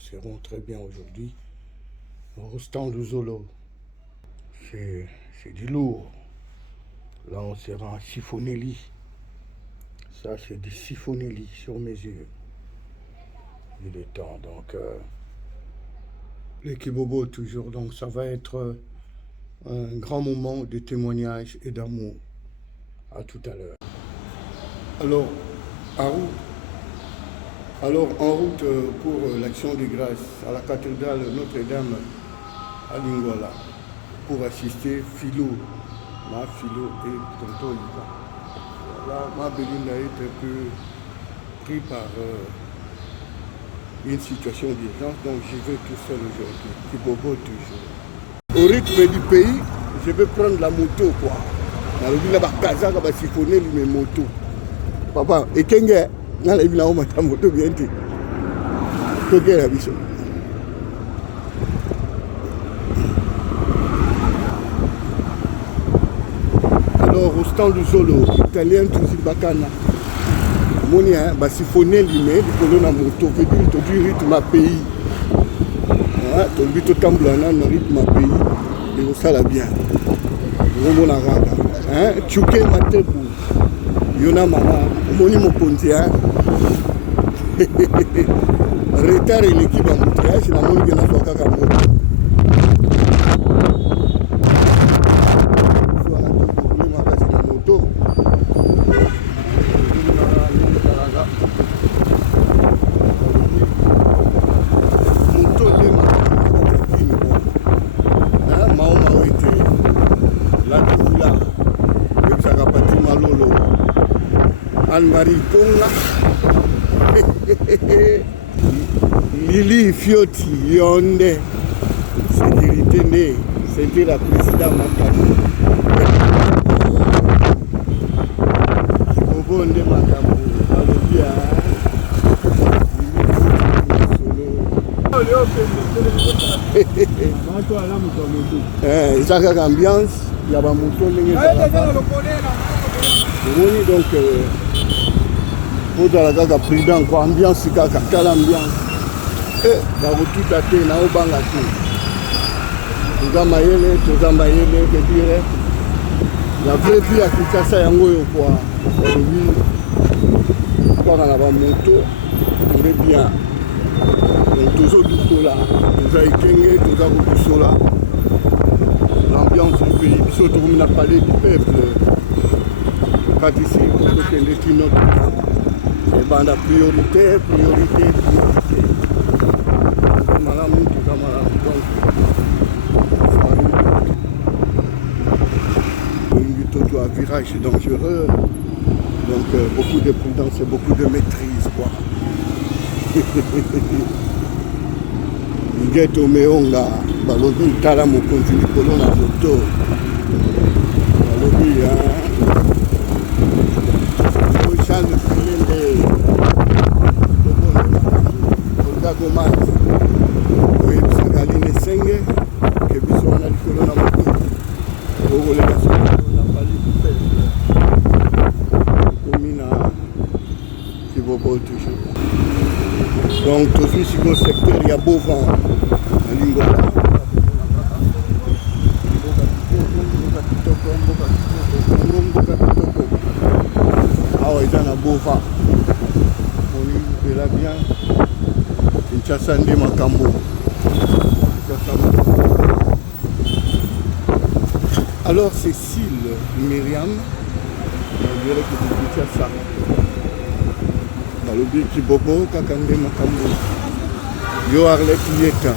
serons très bien aujourd'hui. Rostand du Zolo, c'est du lourd. Là, on sera en Sifonelli. Ça, c'est du Sifonelli sur mesure. Il est temps, donc les Kibobo toujours. Donc, ça va être un grand moment de témoignage et d'amour. À tout à l'heure. Alors, en route pour l'Action de grâce à la cathédrale Notre-Dame à Lingola pour assister Philo et Tonton Lika. Là, ma Belinda est un peu pris par une situation d'urgence, donc j'y vais tout seul aujourd'hui. Kibobo toujours. Au rythme du pays, je vais prendre la moto quoi. Dans le village de Kaza, je vais siphonner mes motos. Papa, et Kenge, dans le village de ma moto, bien dit. Kenge la biso. Alors, au stand du Zolo, italien, tout le bacana. Moni, bah, siphonner l'humain, du colon à moto, veut dire, tu dis rythme à pays. Tu dis, tu tambles dans rythme à pays, et ça la bien. Mon arabe, tchouké matepu, yona mama, moni mokonzi, retard et l'équipe à montrage, la moni qui n'a pas qu'à moto. Anne-Marie Ponga, Lili Fioti, Yonde, sécurité née, c'était la présidente Makambo. Kibobo Nde Makambo, Alobia, Jacques Ambiance, il y a un mouton. Donc, pour la gaga prudent, quoi, ambiance, quelle ambiance. Et, dans tout à terre, dans le banc à tout. Tout Mayele, que dire. La vraie vie à Kikasa Yango, quoi. Aujourd'hui, quand on a la moto, on est bien. Donc, toujours du sola, toujours Ikenge, toujours du sola. L'ambiance du pays, surtout comme on a parlé du peuple. Quand ici, on peut que notre et ben la priorité. Madame, donc, un virage dangereux. Donc, beaucoup de prudence et beaucoup de maîtrise, quoi. Ghetto Meonga, Balobi, Talamo, continue, colonne à moto. Balobi, donc, tout de suite, dans le secteur, il y a beau vent à Lingola. Ah ouais, il y a un beau vent. On est là bien. Kinshasa Nde Makambo. Alors, Cécile, Myriam, on dirait que c'est Kinshasa. Balobi Kibobo, Kakande Makambo. Yo Arlette Yeta,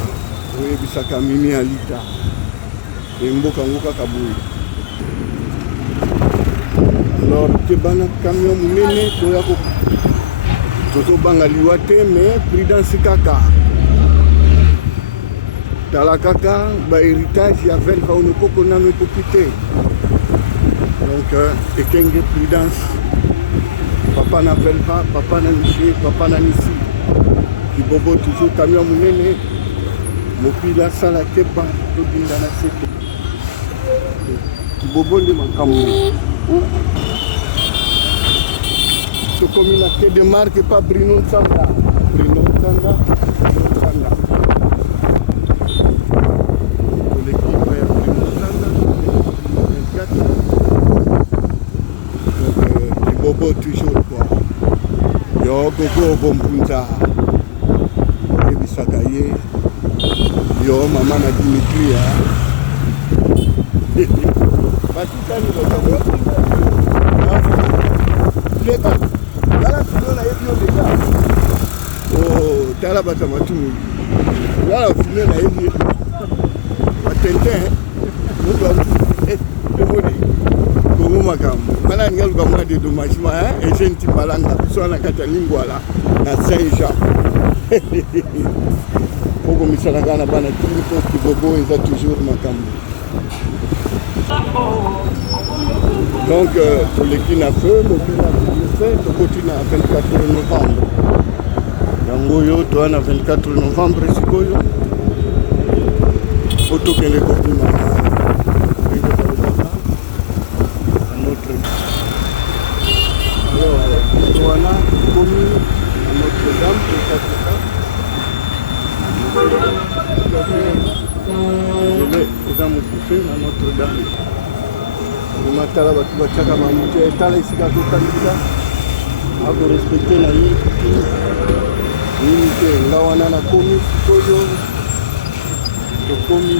Oye Bisaka Mimi Alita, et Mboka Ngoka Kaboui. Alors, Kebana camion Mene, Toyako, Toto Bangaliwate, mais prudence Kaka. Dans la Kaka, héritage, il y a 20 ans, on a quitter. Donc, Ekenge prudence. Papa n'appelle pas, papa n'a niché, papa n'a ici. Kibobo toujours camion Mene. Mopila Sala Keba, tout le monde dans la cité. Kibobo Nde Makambo. Ce communauté de marque pas Bruno Sanda. Bruno Sanda. Koko Bompunza ebisaka ye yo mama na Dimitri batikani leka lala tuno na yebi yo leka oh tala bata matumu lala fume na yebi batente ebodi kongo makambo mana ngaluka mwa de domagement et gente balanga so na kata lingwala na Saint-Jean Koko misalaka na bana Kimiko Kibobo eza toujours makambo. Donc pour les qui n'a feu, le fait, le continue à 24 novembre. Yangoyo, toi, à 24 novembre, c'est quoi? Photo que les copines ont. Voilà, commune à Notre-Dame, eza mokufe na Notre-Dame. Matala batu batiaka mamutu etala esika totangisa akorespecte na unité nga wana nakomi sikoyo tokomi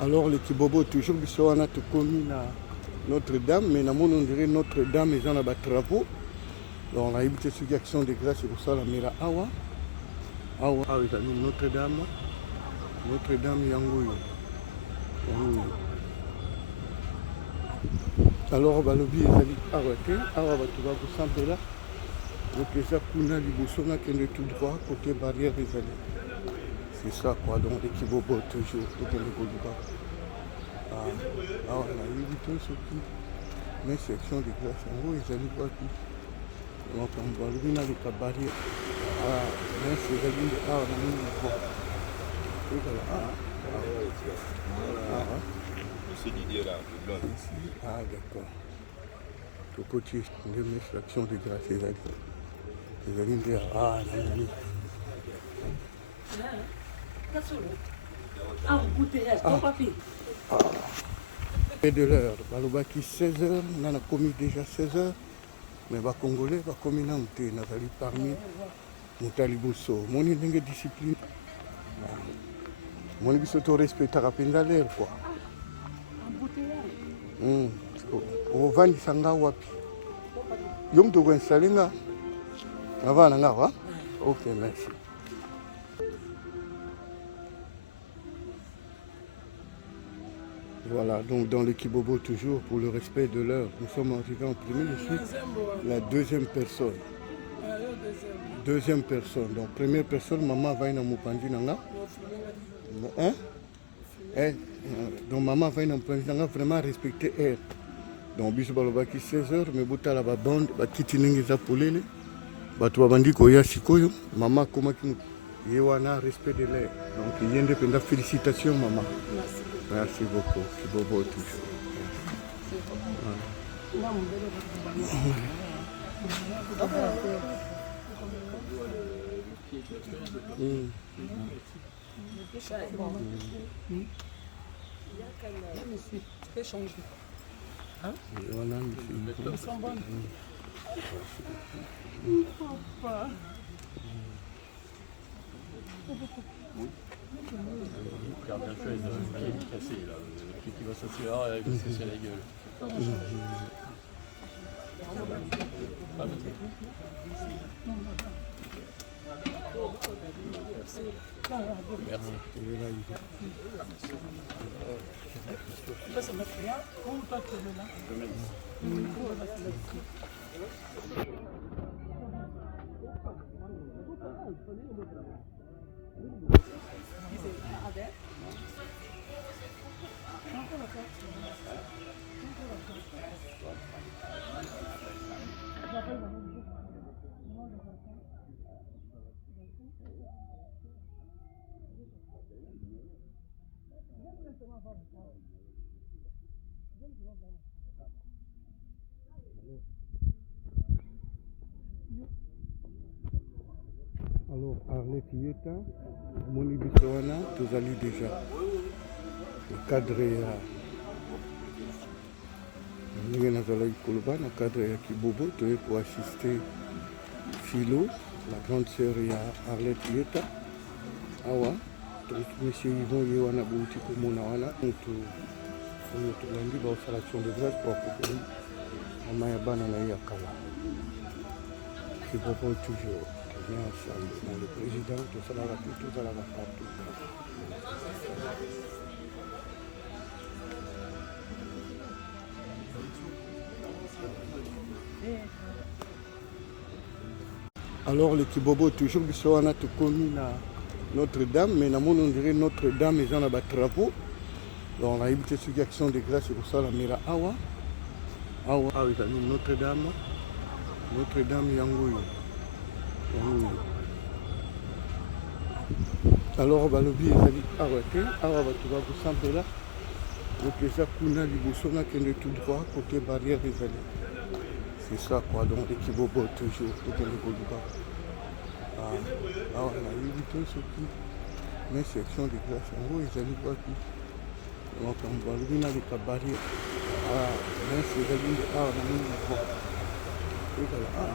alors le Kibobo toujours biso wana tokomi na Notre-Dame mais namoni on dirait Notre-Dame eza na batravo donc nayebi te soki action de grâce ekosalamela awa ezali Notre-Dame yango oyo alors balobi ezali awa te awa bato bakosambela donc eza kuna liboso nakende tout droit côté barrière ezali c'est ça quoi donc le Kibobo toujours tokende koluka awa nayebi te soki mais section de grâce yango ezali wapi makambo balobi naleka barrière mais ezali awa namoni bon Monsieur Didier là, le blanc. Ah d'accord. Au côté de mes fractions de grâce, les amis de Et de l'heure, balobaki 16h, on a commis déjà 16h, mais les Congolais, les communautés, nous avons parmi Moutaliboso, mon idée discipline. Mon biso to respecta kapenza l'air quoi. Ovandisa nga wapi? Yo mtu ko installer nga. Avana nga wa? OK, merci. Voilà, donc dans le Kibobo toujours pour le respect de l'heure. Nous sommes arrivés en premier, je suis la deuxième personne. Deuxième personne. Donc première personne, maman va na mopandi nanga. Hein? Donc maman va vraiment respecter elle. Donc biso balobaki 16h mais botala ba bande ba kitiningi za polele. Bato babandi koya sikoyo, maman komaki yewana respect de l'air. Donc yende penda félicitations maman. Merci beaucoup. Kibobo toujours. Tu peux changer. Hein? Ils sont bonnes. Papa. Regarde bien fait, il a le pied cassé là. Le pied qui va s'asseoir et il va se casser la gueule. Merci. Ça me fait rien. Comment toi tu es là? Alors, Arlette Yeta, Moni Bissoana, Tozali déjà. Le cadre est le cadre est Kibobo, pour assister Philo, la grande sœur ya Arlette Yeta awa monsieur Yvon ye wana bouti komona wana mutu oyo tolandi baosala action de grâce po akokoli mama ya bana na ye ya kala c'est propos toujours qui vient ensemble dans le président tosalaka tout tozalaka partout. Alors le Kibobo toujours biso wana tokomi na Notre-Dame, mais on dirait Notre-Dame ils ont un drapeau. Donc on a évité ce qui action de grâce pour ça la mira awa. Awa ils ont mis Notre-Dame. Notre-Dame yangoyo. Alors balobi ezali awa te, awa bato bakosambela. Donc eza kuna liboso nakende tout droit côté barrière ezali. C'est ça quoi, donc les Kibobo toujours, tout le monde. Alors on a évité ce qui, mais section de grâce, en gros ils allaient pas tout. Donc on va le venir avec la barrière. Mais c'est la ligne, on a mis le vent. Et voilà,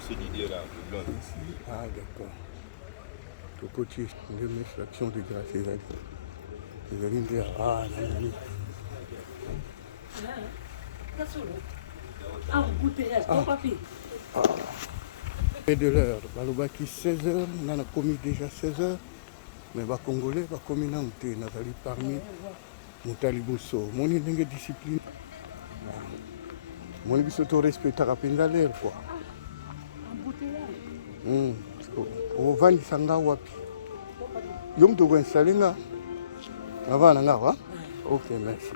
C'est l'idée là, le blanc. D'accord. Tout côté, on met l'action de grâce, les allaient dire, non. Et de l'heure, balobaki 16h, on a commis déjà 16h, mais les Congolais, les communautés, on a parmi Moutali Bousso. Mon idée discipline. Mon idée c'est respect à la l'air quoi. Au Vani Sanga Wapi. Yom to go installer là. Avant là, ok, merci.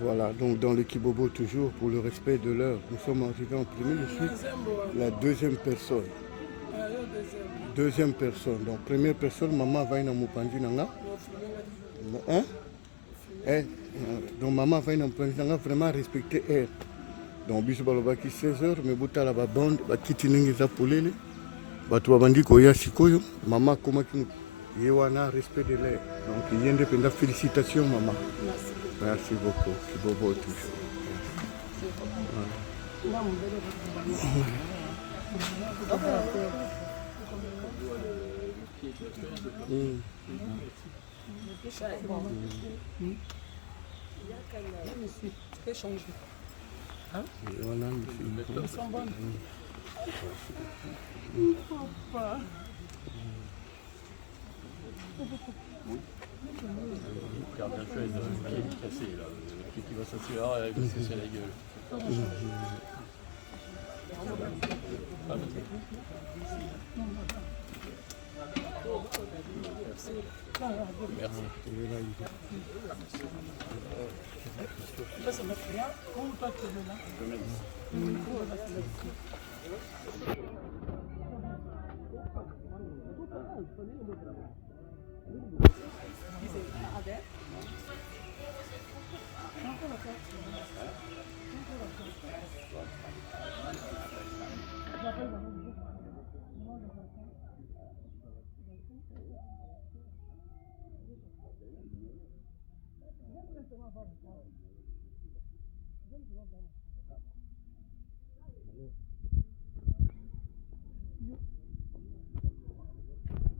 Voilà, donc dans le Kibobo toujours pour le respect de l'heure. Nous sommes arrivés en premier, je suis la deuxième personne. Deuxième personne. Donc première personne, maman va y Mopandi Nanga. Donc maman va y Nanga vraiment respecter elle. Donc biso balobaki 16h, mais bota la bande, bakiti ningi za polele. Batu babandi koya sikoyo, maman komaki yewana respect de l'air. Donc il y a indépendant, félicitations maman. Merci. Merci beaucoup, Kibobo toujours. Regarde bien fait, le pied est cassé là, le pied qui va s'asseoir et il va se casser la gueule.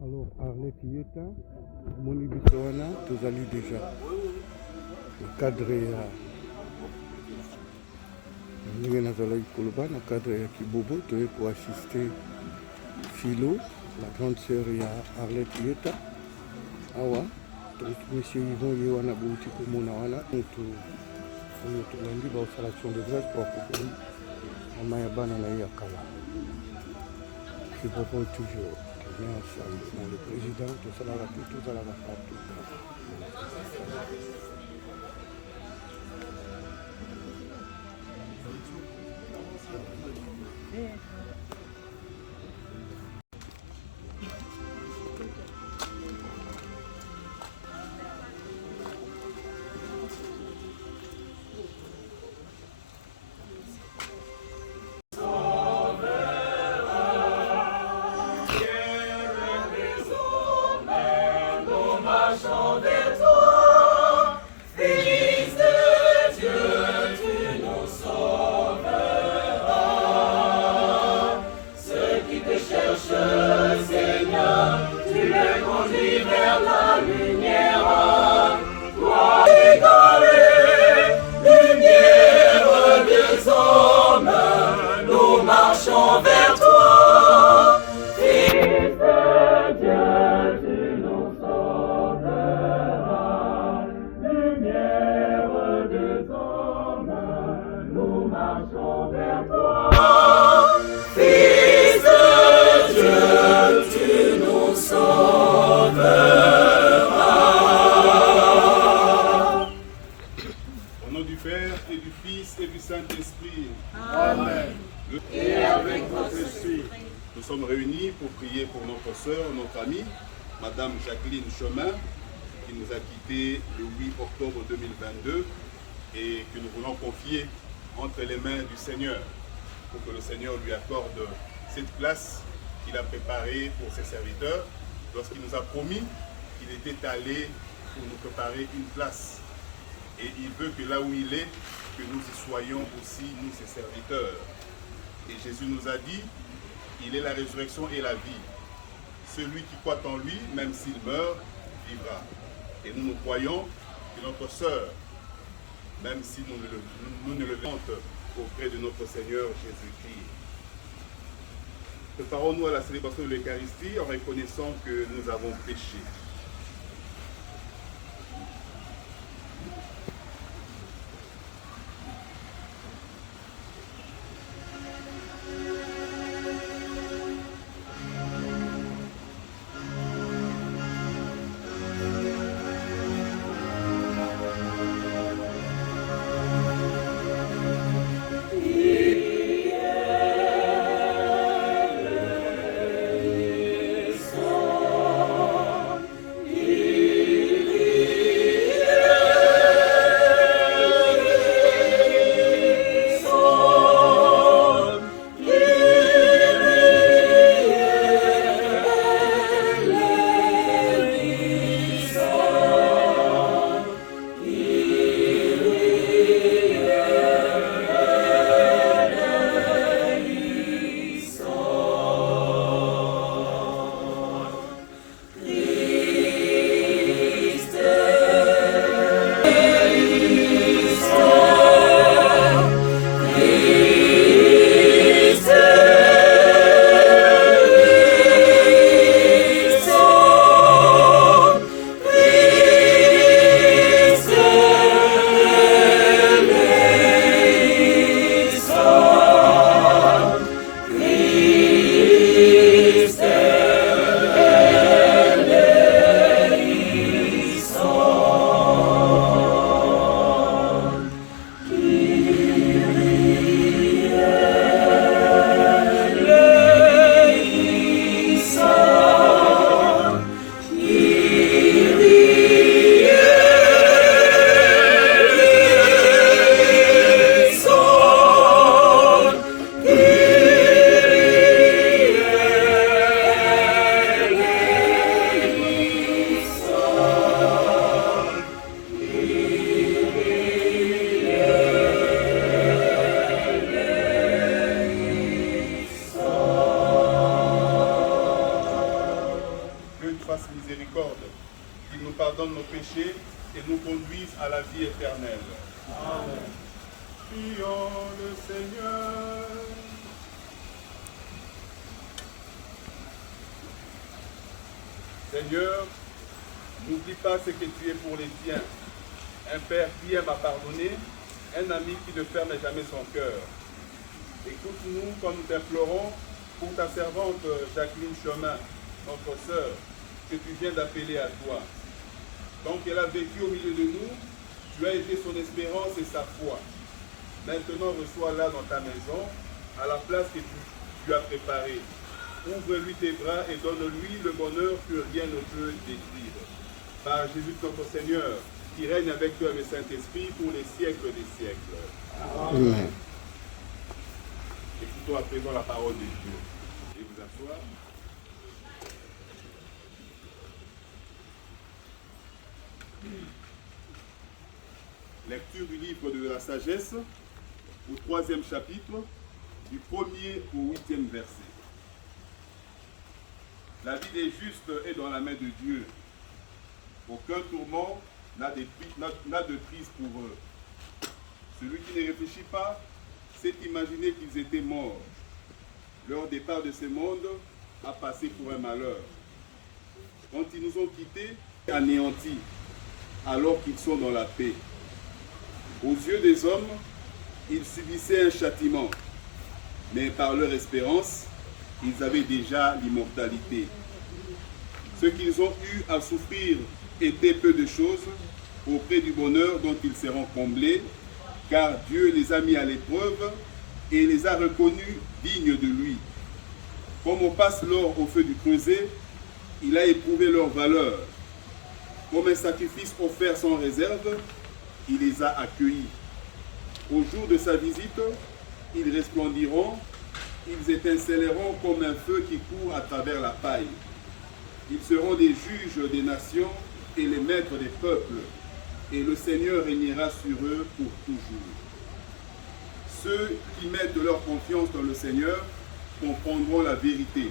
Alors, Arlette Yeta, Moni Bissoana, tous allés déjà. Le cadre est le cadre est Kibobo, pour assister Philo, la grande sœur Arlette Yeta. Awa, monsieur Yvon Yewana Bouti Komona Wana, on tolandi baosala action de grâce po akokoli mama ya bana na ye ya kala. C'est propos toujours qui vient ensemble dans le président tosalaka tout tozalaka partout. Marshall. Au nom du Père et du Fils et du Saint-Esprit. Amen. Et avec votre esprit. Nous sommes réunis pour prier pour notre sœur, notre amie, Madame Jacqueline Chemin, qui nous a quittés le 8 octobre 2022 et que nous voulons confier entre les mains du Seigneur pour que le Seigneur lui accorde cette place qu'il a préparée pour ses serviteurs lorsqu'il nous a promis qu'il était allé pour nous préparer une place. Et il veut que là où il est, que nous y soyons aussi, nous ses serviteurs. Et Jésus nous a dit, il est la résurrection et la vie. Celui qui croit en lui, même s'il meurt, vivra. Et nous croyons que notre sœur, même si nous ne le vivons auprès de notre Seigneur Jésus-Christ. Préparons-nous à la célébration de l'Eucharistie en reconnaissant que nous avons péché. Qu'il nous pardonne nos péchés et nous conduise à la vie éternelle. Amen. Prions le Seigneur. Seigneur, n'oublie pas ce que tu es pour les tiens. Un Père qui aime à pardonner, un ami qui ne ferme jamais son cœur. Écoute-nous quand nous t'implorons pour ta servante Jacqueline Chemin, notre sœur, que tu viens d'appeler à toi. Donc elle a vécu au milieu de nous, tu as été son espérance et sa foi. Maintenant, reçois-la dans ta maison, à la place que tu as préparée. Ouvre-lui tes bras et donne-lui le bonheur que rien ne peut détruire. Par Jésus notre Seigneur, qui règne avec toi et le Saint-Esprit pour les siècles des siècles. Amen. Écoutons à présent la parole de Dieu. Et vous asseoir. Lecture du livre de la sagesse, au 3e chapitre, du 1er au 8e verset. La vie des justes est dans la main de Dieu. Aucun tourment n'a de prise pour eux. Celui qui ne réfléchit pas s'est imaginé qu'ils étaient morts. Leur départ de ce monde a passé pour un malheur. Quand ils nous ont quittés, anéantis, alors qu'ils sont dans la paix. Aux yeux des hommes, ils subissaient un châtiment, mais par leur espérance, ils avaient déjà l'immortalité. Ce qu'ils ont eu à souffrir était peu de choses auprès du bonheur dont ils seront comblés, car Dieu les a mis à l'épreuve et les a reconnus dignes de lui. Comme on passe l'or au feu du creuset, il a éprouvé leur valeur. Comme un sacrifice offert sans réserve, il les a accueillis. Au jour de sa visite, ils resplendiront, ils étinceleront comme un feu qui court à travers la paille. Ils seront des juges des nations et les maîtres des peuples, et le Seigneur régnera sur eux pour toujours. Ceux qui mettent leur confiance dans le Seigneur comprendront la vérité.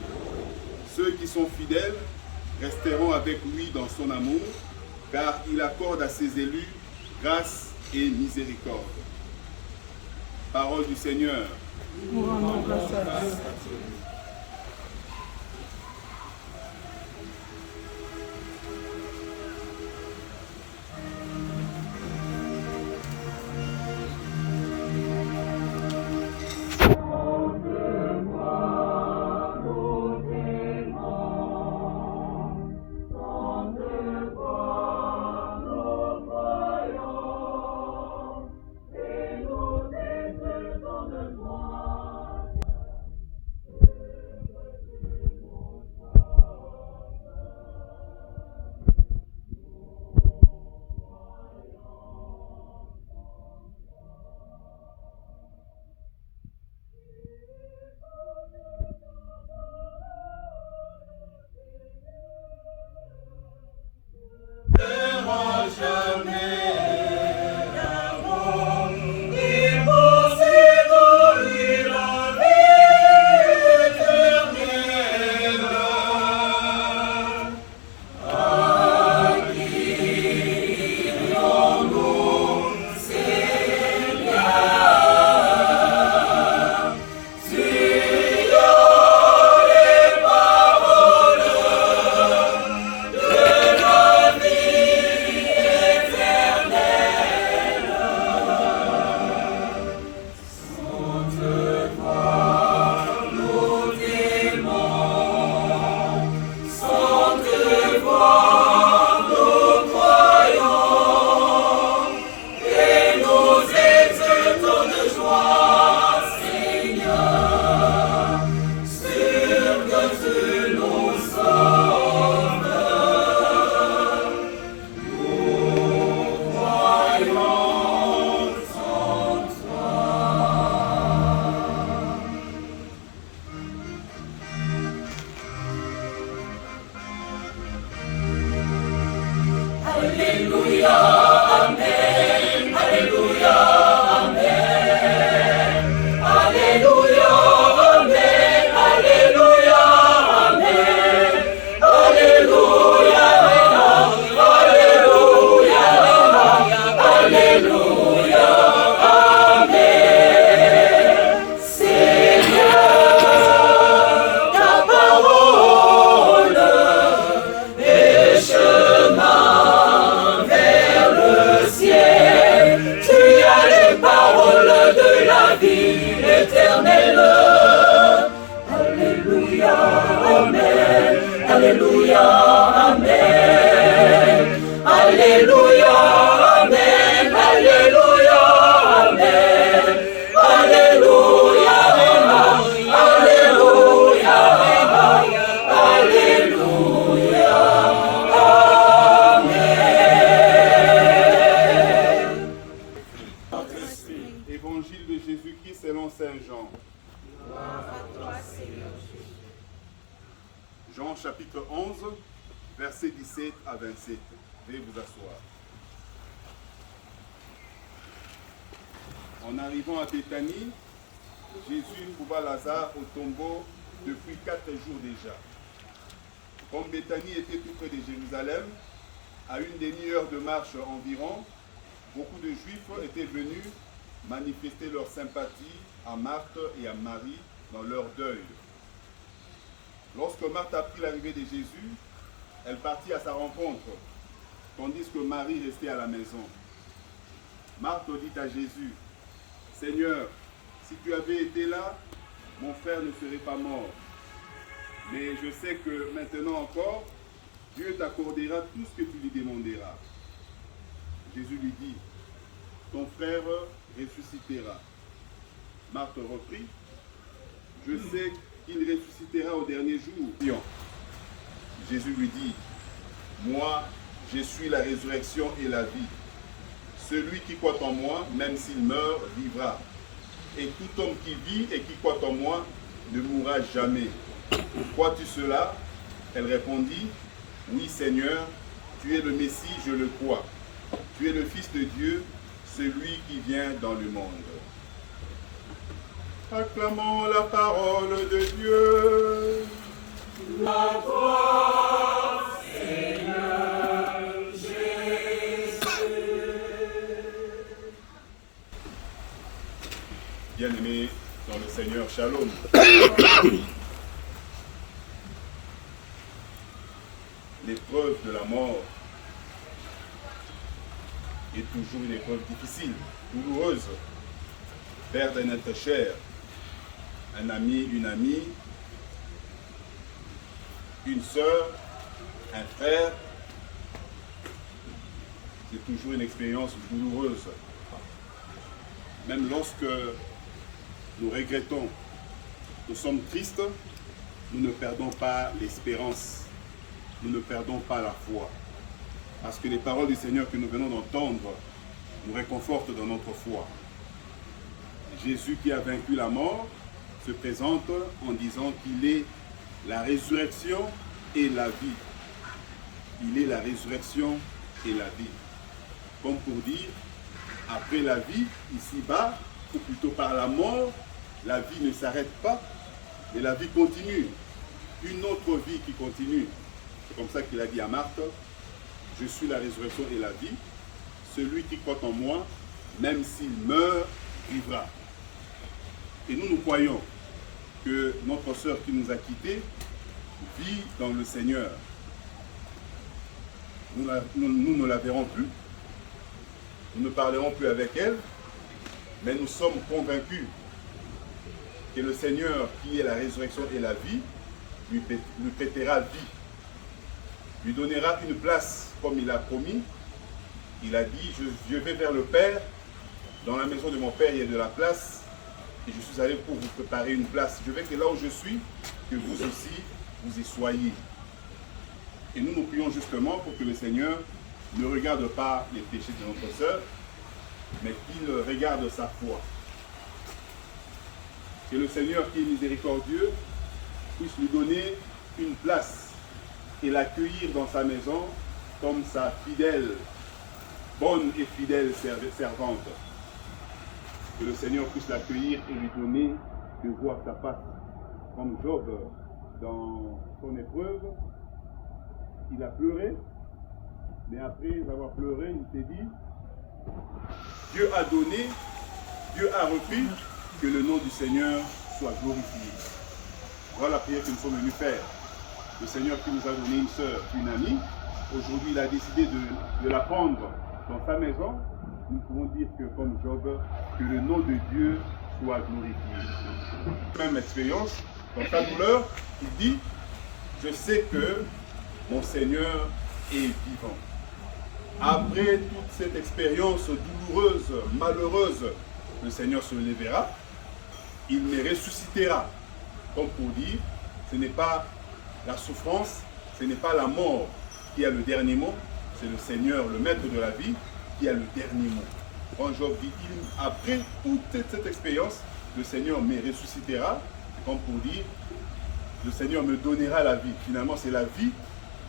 Ceux qui sont fidèles resteront avec lui dans son amour, car il accorde à ses élus grâce et miséricorde. Parole du Seigneur. Nous rendons grâce à Dieu. Évangile de Jésus-Christ selon Saint Jean. Jean chapitre 11, versets 17 à 27. Veuillez vous asseoir. En arrivant à Béthanie, Jésus trouva Lazare au tombeau depuis 4 jours déjà. Comme Béthanie était tout près de Jérusalem, à une demi-heure de marche environ, beaucoup de Juifs étaient venus manifester leur sympathie à Marthe et à Marie dans leur deuil. Lorsque Marthe apprit l'arrivée de Jésus, elle partit à sa rencontre, tandis que Marie restait à la maison. Marthe dit à Jésus, « Seigneur, si tu avais été là, mon frère ne serait pas mort. Mais je sais que maintenant encore, Dieu t'accordera tout ce que tu lui demanderas. Jésus lui dit, ton frère ressuscitera. Marthe reprit, je sais qu'il ressuscitera au dernier jour. Jésus lui dit, moi, je suis la résurrection et la vie. Celui qui croit en moi, même s'il meurt, vivra. Et tout homme qui vit et qui croit en moi ne mourra jamais. Crois-tu cela? Elle répondit, oui Seigneur, tu es le Messie, je le crois. Tu es le Fils de Dieu, celui qui vient dans le monde. Acclamons la parole de Dieu. La gloire, Seigneur Jésus. Bien-aimés dans le Seigneur, Shalom. L'épreuve de la mort est toujours une épreuve difficile, douloureuse. Perdre un être cher, un ami, une amie, une sœur, un frère, c'est toujours une expérience douloureuse. Même lorsque nous regrettons, nous sommes tristes, nous ne perdons pas l'espérance, nous ne perdons pas la foi. Parce que les paroles du Seigneur que nous venons d'entendre nous réconfortent dans notre foi. Jésus qui a vaincu la mort se présente en disant qu'il est la résurrection et la vie. Il est la résurrection et la vie. Comme pour dire, après la vie, ici-bas, ou plutôt par la mort, la vie ne s'arrête pas, mais la vie continue. Une autre vie qui continue. C'est comme ça qu'il a dit à Marthe, je suis la résurrection et la vie. Celui qui croit en moi, même s'il meurt, vivra. Et nous croyons que notre sœur qui nous a quittés vit dans le Seigneur. Nous ne la verrons plus, nous ne parlerons plus avec elle, mais nous sommes convaincus que le Seigneur qui est la résurrection et la vie lui prêtera vie, lui donnera une place comme il a promis. Il a dit, je vais vers le Père, dans la maison de mon Père il y a de la place, et je suis allé pour vous préparer une place. Je veux que là où je suis, que vous aussi, vous y soyez. Et nous nous prions justement pour que le Seigneur ne regarde pas les péchés de notre sœur, mais qu'il regarde sa foi. Que le Seigneur qui est miséricordieux puisse lui donner une place et l'accueillir dans sa maison comme sa fidèle, bonne et fidèle servante. Que le Seigneur puisse l'accueillir et lui donner de voir sa face. Comme Job, dans son épreuve, il a pleuré, mais après avoir pleuré, il s'est dit, Dieu a donné, Dieu a repris, que le nom du Seigneur soit glorifié. Voilà la prière que nous sommes venus faire. Le Seigneur qui nous a donné une sœur, une amie, aujourd'hui il a décidé de la prendre dans sa maison. Nous pouvons dire que comme Job, que le nom de Dieu soit glorifié. Même expérience, dans sa douleur, il dit, je sais que mon Seigneur est vivant. Après toute cette expérience douloureuse, malheureuse, le Seigneur se lèvera, il me ressuscitera. Comme pour dire, ce n'est pas la souffrance, ce n'est pas la mort qui a le dernier mot, c'est le Seigneur, le maître de la vie, qui a le dernier mot. Quand Job dit, après toute cette expérience, le Seigneur me ressuscitera, comme pour dire, le Seigneur me donnera la vie. Finalement, c'est la vie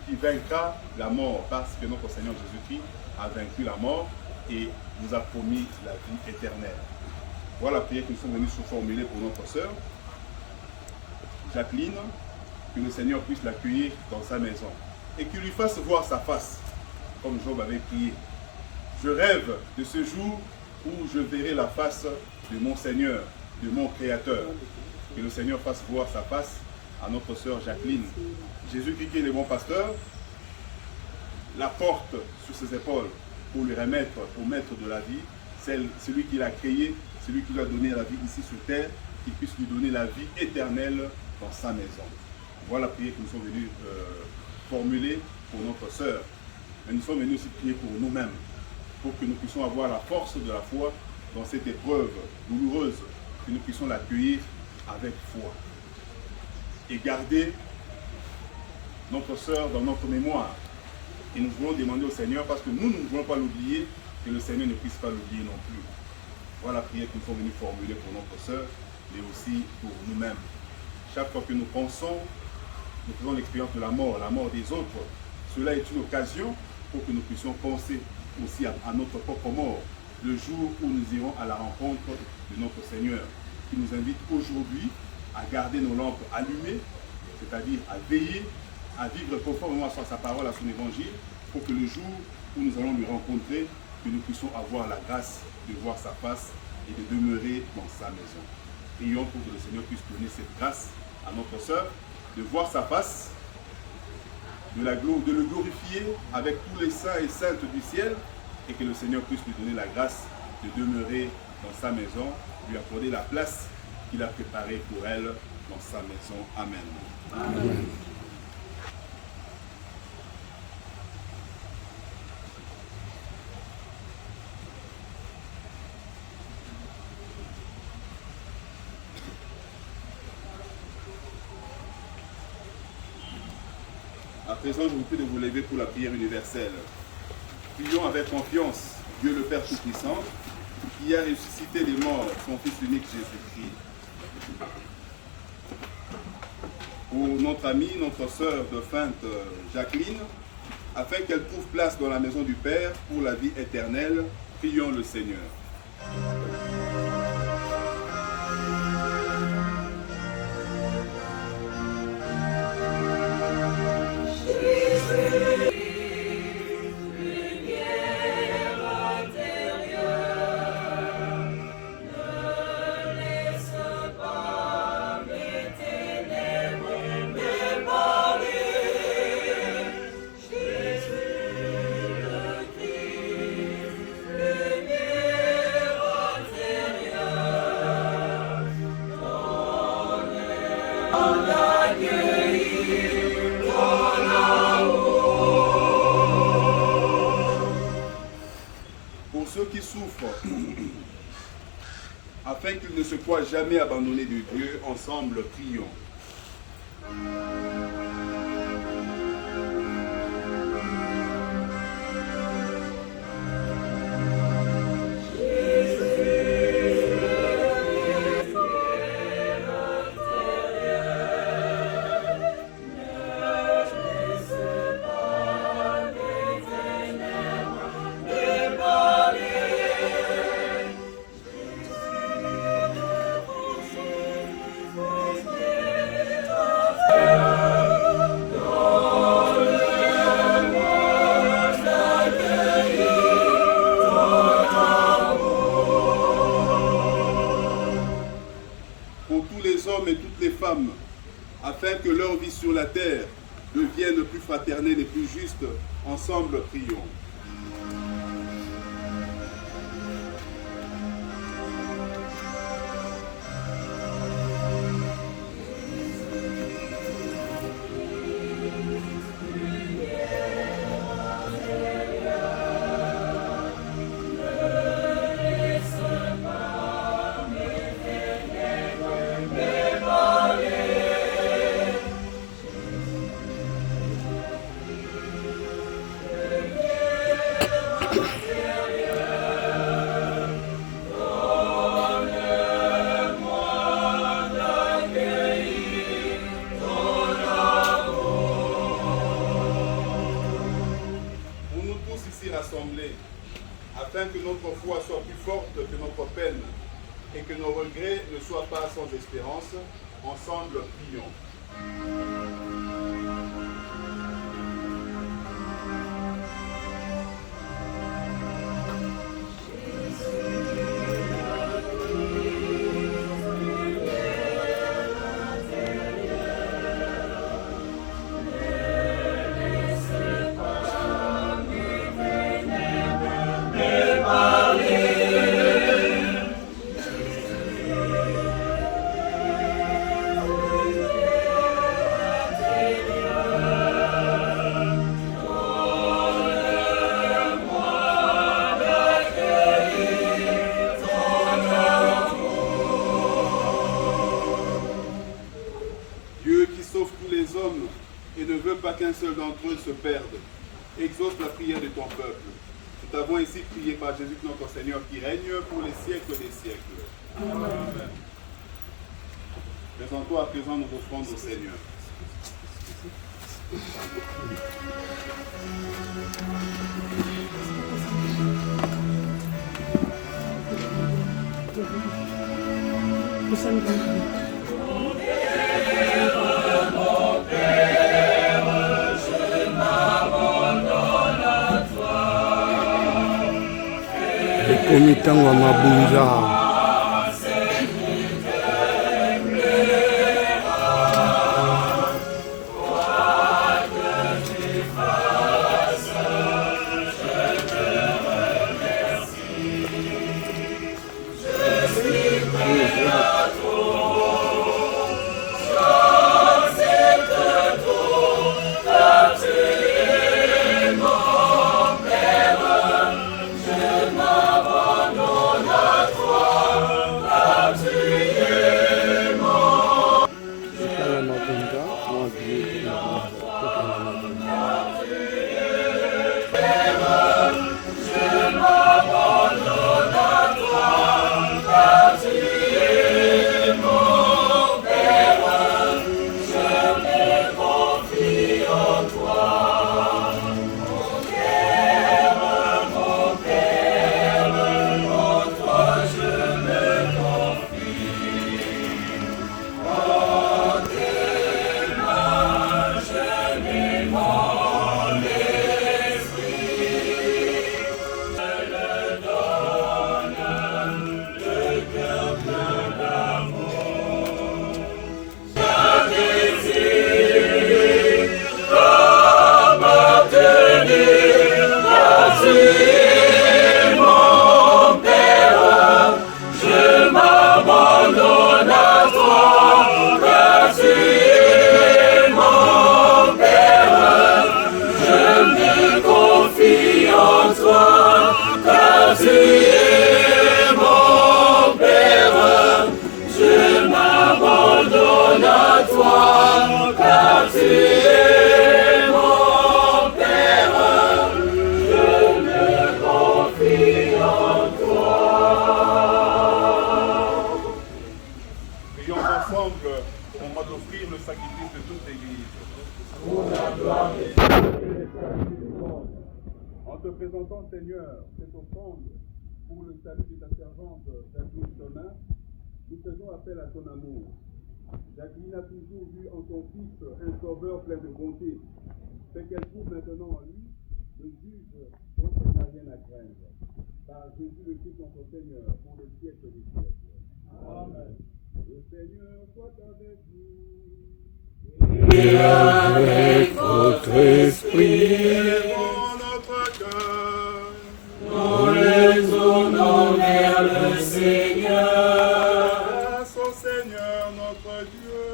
qui vaincra la mort, parce que notre Seigneur Jésus-Christ a vaincu la mort et nous a promis la vie éternelle. Voilà la prière que nous sommes venus formuler pour notre sœur, Jacqueline, que le Seigneur puisse l'accueillir dans sa maison et qu'il lui fasse voir sa face, comme Job avait prié. Je rêve de ce jour où je verrai la face de mon Seigneur, de mon Créateur. Que le Seigneur fasse voir sa face à notre sœur Jacqueline. Jésus-Christ qui est le bon pasteur, la porte sur ses épaules pour lui remettre au maître de la vie, celui qui l'a créé, celui qui lui a donné la vie ici sur terre, qu'il puisse lui donner la vie éternelle dans sa maison. Voilà la prière que nous sommes venus formuler pour notre sœur. Mais nous sommes venus aussi prier pour nous-mêmes, pour que nous puissions avoir la force de la foi dans cette épreuve douloureuse, que nous puissions l'accueillir avec foi. Et garder notre sœur dans notre mémoire. Et nous voulons demander au Seigneur, parce que nous ne voulons pas l'oublier, que le Seigneur ne puisse pas l'oublier non plus. Voilà la prière que nous sommes venus formuler pour notre sœur, mais aussi pour nous-mêmes. Chaque fois que nous pensons, nous faisons l'expérience de la mort des autres. Cela est une occasion pour que nous puissions penser aussi à notre propre mort, le jour où nous irons à la rencontre de notre Seigneur, qui nous invite aujourd'hui à garder nos lampes allumées, c'est-à-dire à veiller, à vivre conformément à sa parole, à son évangile, pour que le jour où nous allons lui rencontrer, que nous puissions avoir la grâce de voir sa face et de demeurer dans sa maison. Prions pour que le Seigneur puisse donner cette grâce à notre sœur, de voir sa face, de le glorifier avec tous les saints et saintes du ciel, et que le Seigneur puisse lui donner la grâce de demeurer dans sa maison, lui accorder la place qu'il a préparée pour elle dans sa maison. Amen. Amen. À présent, je vous prie de vous lever pour la prière universelle. Prions avec confiance Dieu le Père Tout-Puissant, qui a ressuscité les morts, son Fils unique Jésus-Christ. Pour notre amie, notre sœur de feinte Jacqueline, afin qu'elle trouve place dans la maison du Père pour la vie éternelle, prions le Seigneur. Pour ceux qui souffrent, afin qu'ils ne se croient jamais abandonnés de Dieu, ensemble prions. Et toutes les femmes, afin que leur vie sur la terre devienne plus fraternelle et plus juste, ensemble prions. Afin que notre foi soit plus forte que notre peine et que nos regrets ne soient pas sans espérance, ensemble prions. hommes et ne veux pas qu'un seul d'entre eux se perde. Exauce la prière de ton peuple. Nous t'avons ainsi prié par Jésus notre Seigneur qui règne pour les siècles des siècles. Amen. Présente-toi à présent nos offrandes au Seigneur. Komitanga mabunza En te présentant, Seigneur, cette offrande pour le salut de ta servante Jacqueline Chemin, nous faisons appel à ton amour. Jacqueline a toujours vu en ton Fils un sauveur plein de bonté. Fais qu'elle trouve maintenant en lui le juge dont elle n'a rien à craindre. Par Jésus le Christ notre Seigneur, pour le siècle des siècles. Amen. Le Seigneur soit avec vous. et avec votre esprit. Nous les tournons vers le Seigneur. Grâce au Seigneur notre Dieu.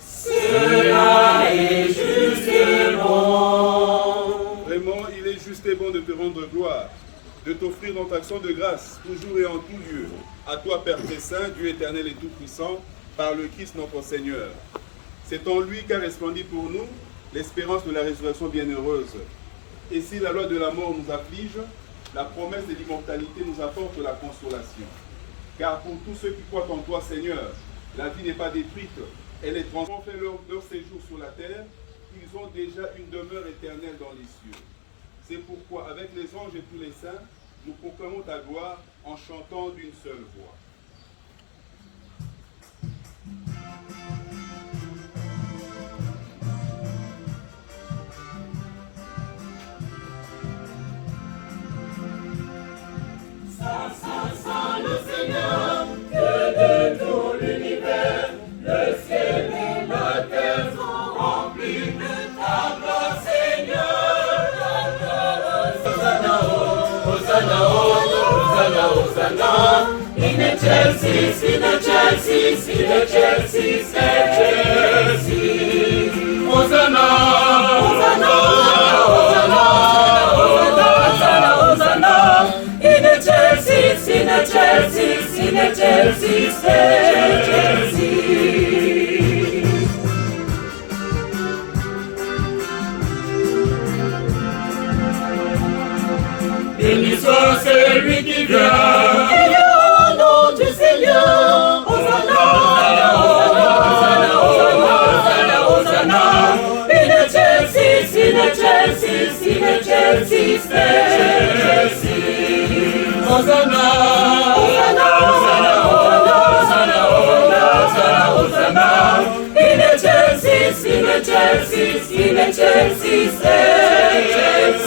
Cela est juste et bon. Vraiment, il est juste et bon de te rendre gloire, de t'offrir notre action de grâce, toujours et en tout lieu. À toi, Père très saint, Dieu éternel et tout-puissant, par le Christ notre Seigneur. C'est en lui qu'a resplendi pour nous l'espérance de la résurrection bienheureuse. Et si la loi de la mort nous afflige, la promesse de l'immortalité nous apporte la consolation. Car pour tous ceux qui croient en toi, Seigneur, la vie n'est pas détruite, elle est transformée. Fait leur séjour sur la terre, ils ont déjà une demeure éternelle dans les cieux. C'est pourquoi, avec les anges et tous les saints, nous proclamons ta gloire en chantant d'une seule voix. Saint le Seigneur, Dieu de tout l'univers, le ciel et la terre sont remplis de ta gloire, Seigneur. Hosanna, Hosanna, Hosanna, Hosanna, in excelsis, in excelsis, in excelsis, excelsis. Hosanna, Hosanna, Hosanna, Hosanna, Hosanna, in excelsis, in excelsis, in excelsis, excelsis. Hosanna, Hosanna, Hosanna, Hosanna, Hosanna, in excelsis, in excelsis, in excelsis, excelsis.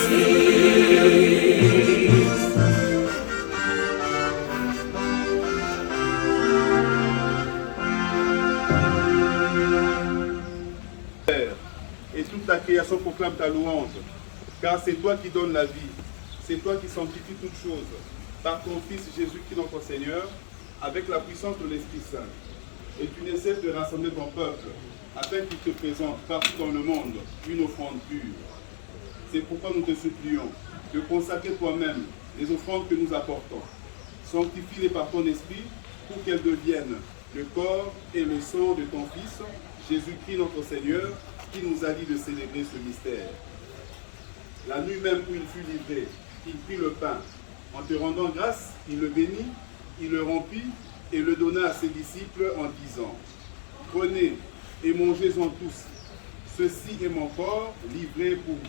Et toute ta création proclame ta louange, car c'est toi qui donnes la vie, c'est toi qui sanctifies toutes choses, par ton Fils Jésus-Christ notre Seigneur, avec la puissance de l'Esprit Saint. Et tu ne cesses de rassembler ton peuple, afin qu'il te présente partout dans le monde une offrande pure. C'est pourquoi nous te supplions de consacrer toi-même les offrandes que nous apportons. Sanctifie-les par ton Esprit, pour qu'elles deviennent le corps et le sang de ton Fils, Jésus-Christ notre Seigneur, qui nous a dit de célébrer ce mystère. La nuit même où il fut livré, il prit le pain. En te rendant grâce, il le bénit, il le rompit et le donna à ses disciples en disant, « Prenez et mangez-en tous. Ceci est mon corps livré pour vous. »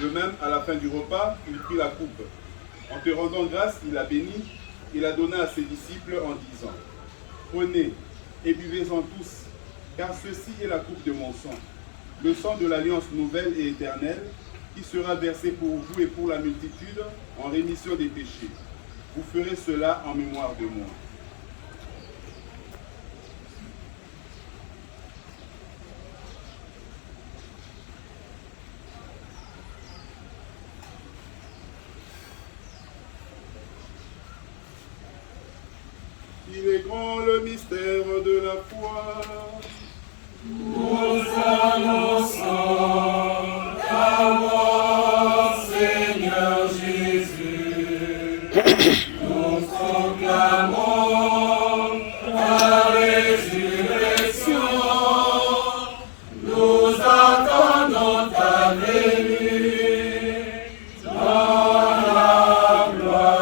De même, à la fin du repas, il prit la coupe. En te rendant grâce, il la bénit et la donna à ses disciples en disant, « Prenez et buvez-en tous, car ceci est la coupe de mon sang, le sang de l'alliance nouvelle et éternelle, qui sera versé pour vous et pour la multitude en rémission des péchés. Vous ferez cela en mémoire de moi. » Il est grand le mystère de la foi. Nous annonçons ta mort, Seigneur Jésus. Nous proclamons ta résurrection. Nous attendons ta venue dans la gloire.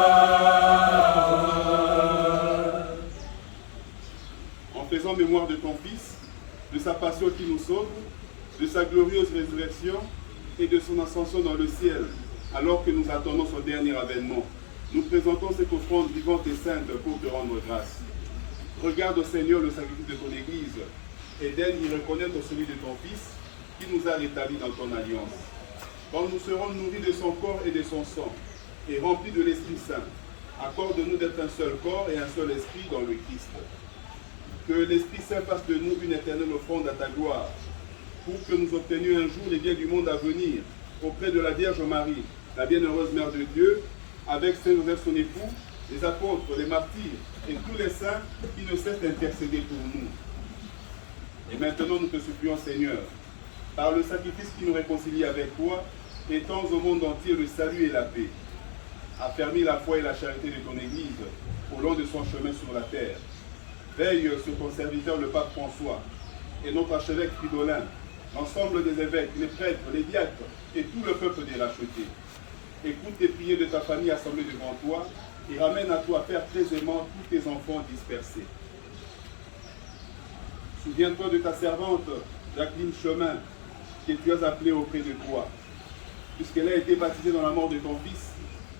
En faisant mémoire de ton Fils, de sa passion qui nous sauve, de sa glorieuse résurrection et de son ascension dans le ciel, alors que nous attendons son dernier avènement, nous présentons cette offrande vivante et sainte pour te rendre grâce. Regarde, Seigneur, le sacrifice de ton Église et daigne y reconnaître celui de ton Fils qui nous a rétablis dans ton alliance. Quand nous serons nourris de son corps et de son sang et remplis de l'Esprit Saint, accorde-nous d'être un seul corps et un seul esprit dans le Christ. Que l'Esprit Saint fasse de nous une éternelle offrande à ta gloire, pour que nous obtenions un jour les biens du monde à venir, auprès de la Vierge Marie, la bienheureuse Mère de Dieu, avec Saint Joseph son époux, les apôtres, les martyrs et tous les saints qui ne cessent d'intercéder pour nous. Et maintenant nous te supplions, Seigneur, par le sacrifice qui nous réconcilie avec toi, étends au monde entier le salut et la paix. Affermis la foi et la charité de ton Église au long de son chemin sur la terre. Veille sur ton serviteur le pape François et notre archevêque Fridolin, l'ensemble des évêques, les prêtres, les diacres et tout le peuple des rachetés. Écoute les prières de ta famille assemblée devant toi et ramène à toi, Père, très aimant, tous tes enfants dispersés. Souviens-toi de ta servante, Jacqueline Chemin, que tu as appelée auprès de toi. Puisqu'elle a été baptisée dans la mort de ton Fils,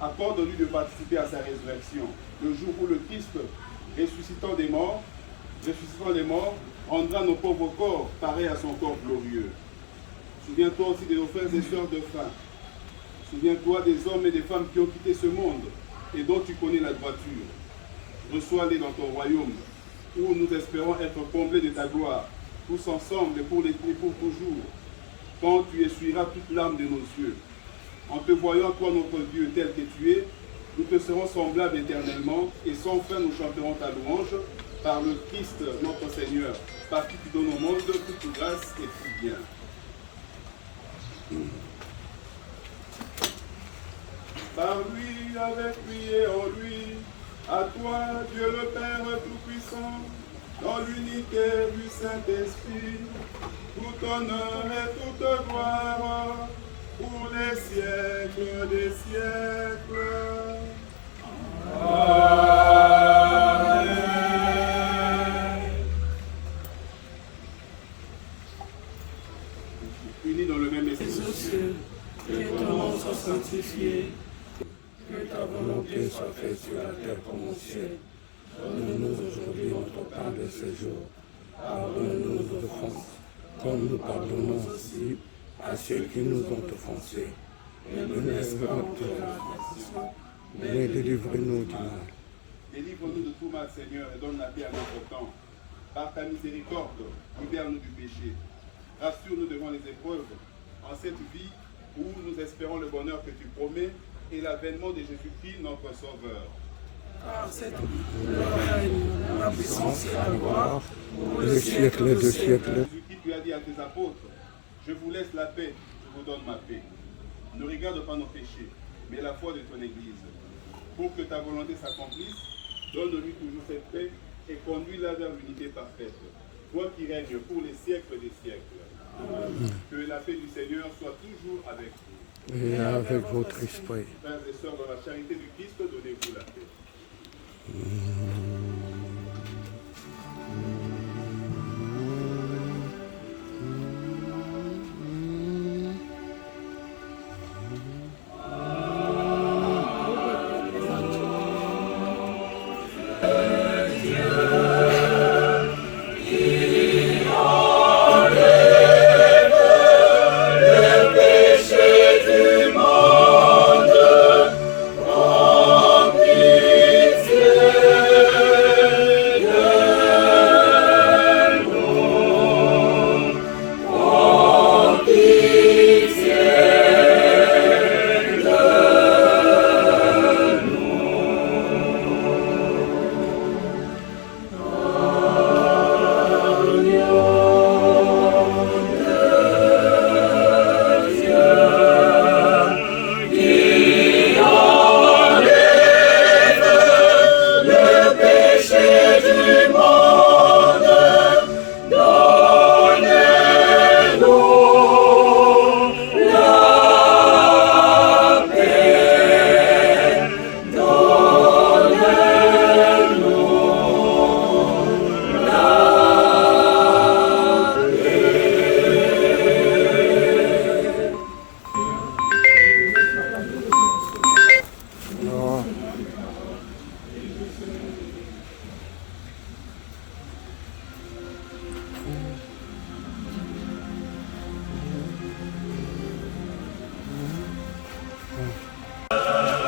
accorde-lui de participer à sa résurrection, le jour où le Christ, ressuscitant les morts, rendra nos pauvres corps pareils à son corps glorieux. Souviens-toi aussi de nos frères et sœurs de faim. Souviens-toi des hommes et des femmes qui ont quitté ce monde et dont tu connais la droiture. Reçois-les dans ton royaume, où nous espérons être comblés de ta gloire, tous ensemble et pour toujours, quand tu essuieras toute larme de nos yeux. En te voyant, toi notre Dieu, tel que tu es, nous te serons semblables éternellement, et sans fin nous chanterons ta louange, par le Christ notre Seigneur, par qui tu donnes au monde toute grâce et tout bien. Par lui, avec lui et en lui, à toi, Dieu le Père Tout-Puissant, dans l'unité du Saint-Esprit, tout honneur et toute gloire pour les siècles des siècles. Unis dans le même esprit. Que ton nom soit sanctifié, que ta volonté soit faite sur la terre comme au ciel. Donne-nous aujourd'hui notre pain de ce jour. Pardonne-nous nos offenses, comme nous pardonnons aussi à ceux qui nous ont offensés. Et ne nous laisse pas entrer dans la tentation, mais délivre-nous du mal. Délivre-nous de tout mal, Seigneur, et donne la paix à notre temps. Par ta miséricorde, libère-nous du péché. Rassure-nous devant les épreuves, en cette vie où nous espérons le bonheur que tu promets et l'avènement de Jésus-Christ, notre Sauveur. Car c'est le règne, la puissance et la gloire, pour Les siècles de siècles. Jésus-Christ, tu as dit à tes apôtres, je vous laisse la paix, je vous donne ma paix. Ne regarde pas nos péchés, mais la foi de ton Église. Pour que ta volonté s'accomplisse, donne-lui toujours cette paix et conduis-la vers l'unité parfaite. Toi qui règnes pour les siècles des siècles. Que la paix du Seigneur soit toujours avec vous. Et avec votre esprit. Frères et sœurs, dans la charité du Christ, donnez-vous la paix.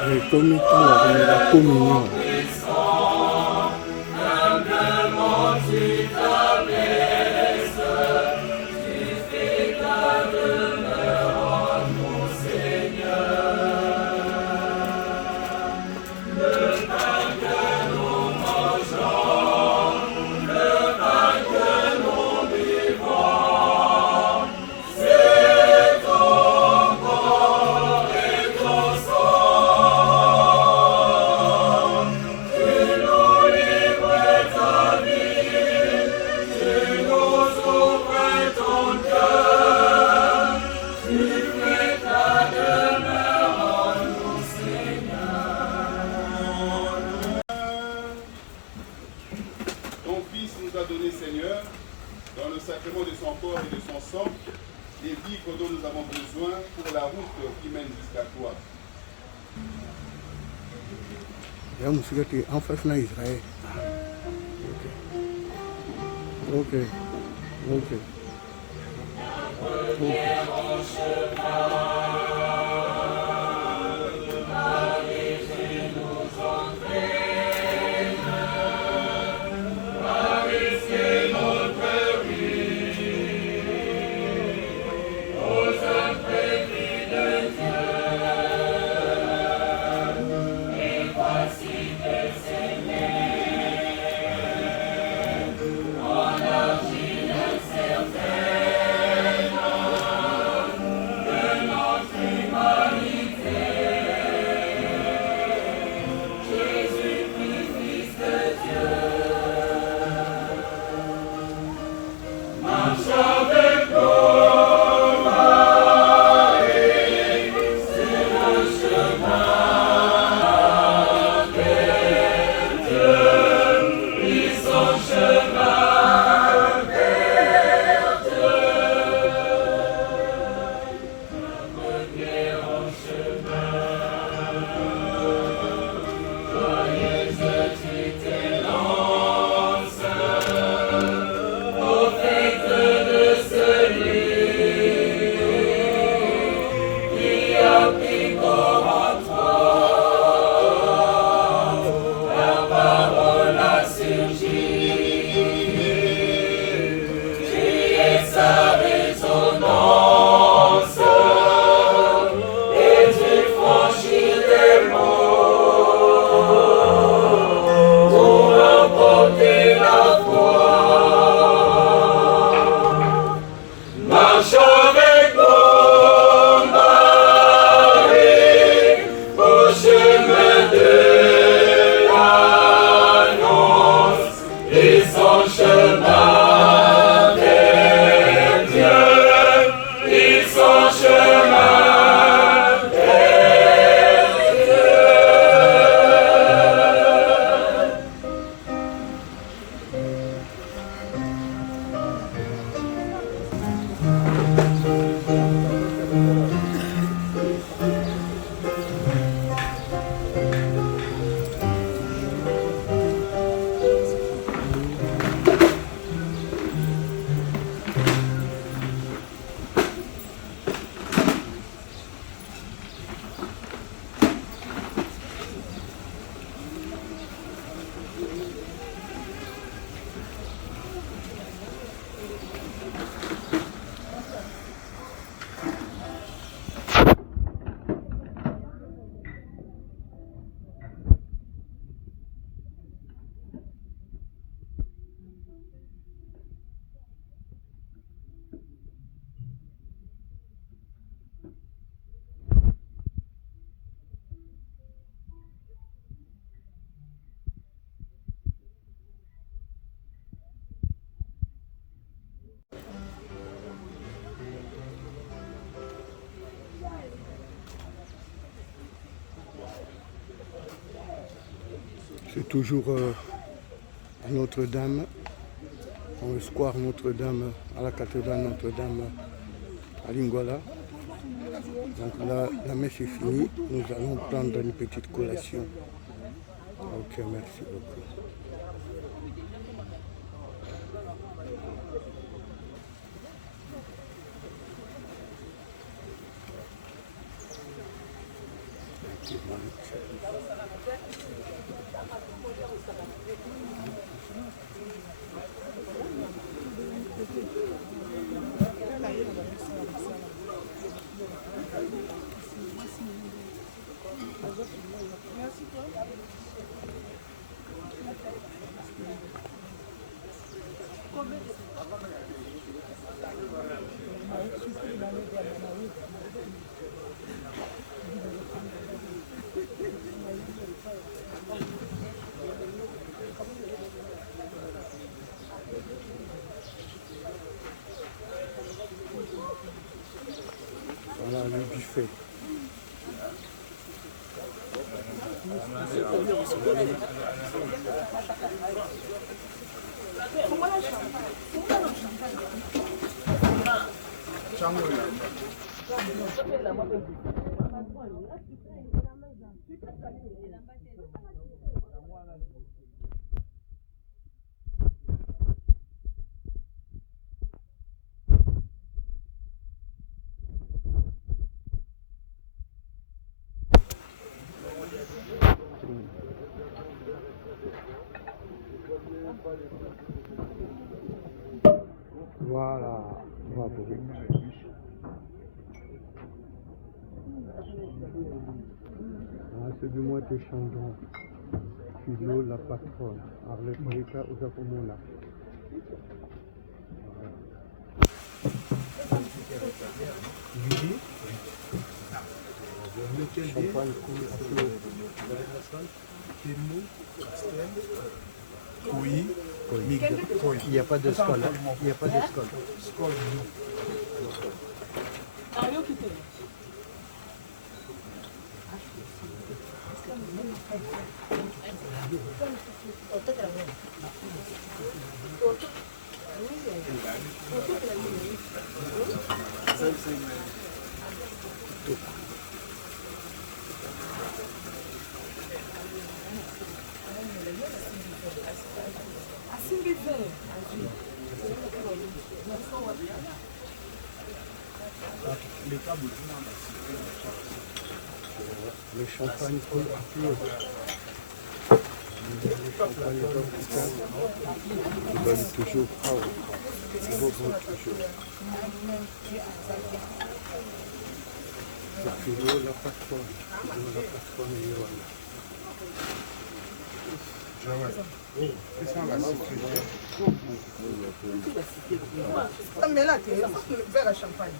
Et comme la communion. Ton Fils nous a donné, Seigneur, dans le sacrement de son corps et de son sang, les vivres dont nous avons besoin pour la route qui mène jusqu'à toi. Ya musigati an fasna Israël. Ok. Ok. Notre C'est toujours à Notre-Dame, au square Notre-Dame, à la cathédrale Notre-Dame à Lingwala. Donc là, la messe est finie, nous allons prendre une petite collation. Ok, merci beaucoup. Voilà le buffet. Voilà, bravo. Ah, c'est du mois de Chandon. Philo, la patronne. Arlette Moïka, Ouzapomona. Champagne cool à flot. Oui. Il n'y a pas de scole. Il n'y a pas de scole. Le champagne coule à flot. Le champagne est africain. Il donne toujours power. Toujours. C'est toujours la patronne. Toujours la patronne Yoann. Mais là, tu es vers la champagne.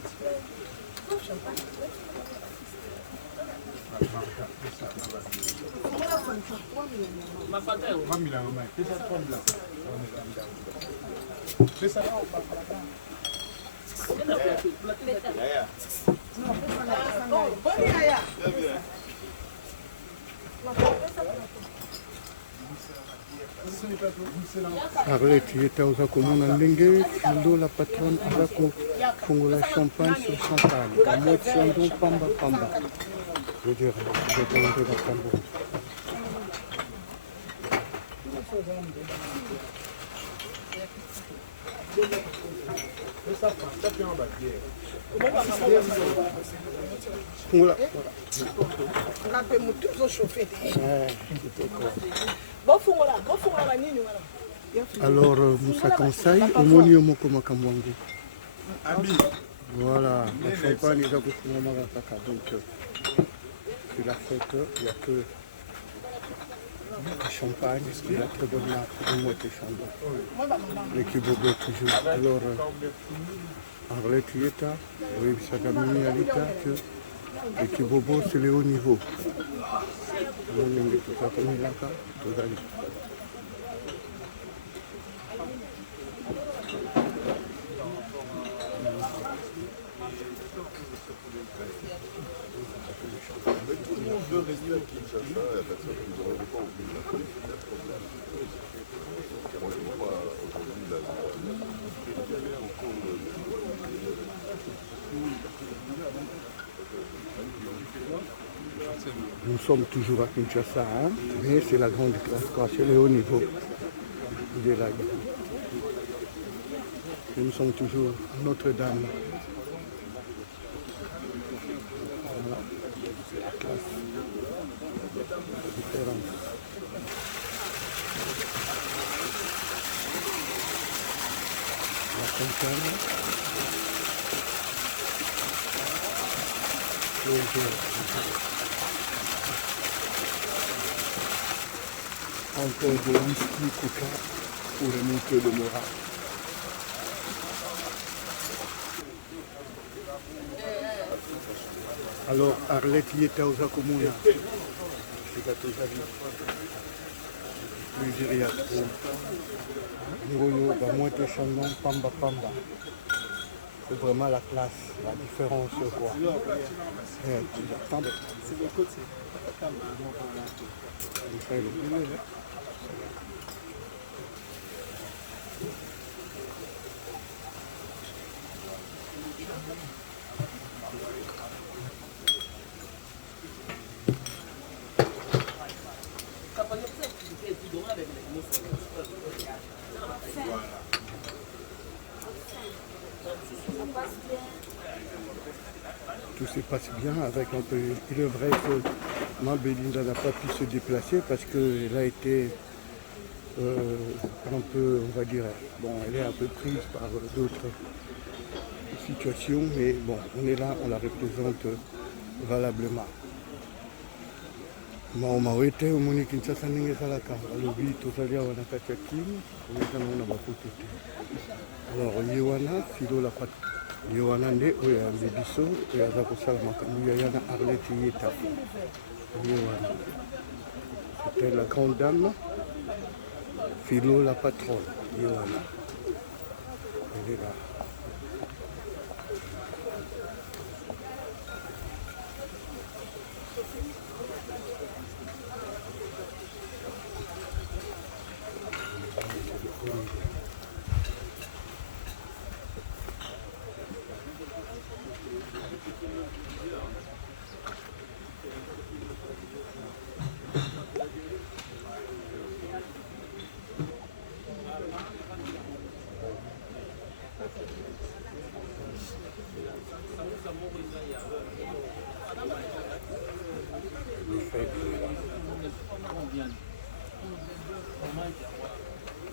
Ma Arlette yeta uza komona ndenge filo la patronne aza kofungola champagne sur champagne bamweti yango pamba pamba vedire ekonde makambo fungola alors Moussa Kansai omoni yo moko makambo yango voilà la champagne eza kofungwamaka kaka donc c'est la fête il n'y a que la champagne et la très bonne marque de moitié champagne l'équipe bobo toujours alors Arlette yeta oyebisaka mini alita que l'équipe bobo c'est le haut niveau ndenge tozakomelaka tozali Nous sommes toujours à Kinshasa, hein, mais c'est la grande classe, c'est le haut niveau de la guerre. Nous sommes toujours à Notre-Dame. Voilà, la classe différente. La campagne. Encore de whisky coca pour remonter le moral. Alors Arlette yeta oza komona sika tozali Nigeria ngoyo bamwete chandon pamba pamba. C'est vraiment la classe, la différence quoi. C'est le côté. Tout se passe bien avec un peu. Il est vrai que ma Belinda n'a pas pu se déplacer parce qu'elle a été un peu, on va dire, bon, elle est un peu prise par d'autres situations, mais bon, on est là, on la représente valablement. Maoma wete omoni Kinshasa ndenge ezalaka alobi tozali awa na kati ya kini oyekana na bapoto te. Alors ye wana filo la pat ye wana nde oyo ayambi biso oyo aza kosala makambo ya yana Arlette yeta ye wana c'était la grande dame filo la patronne ye wana elle est là.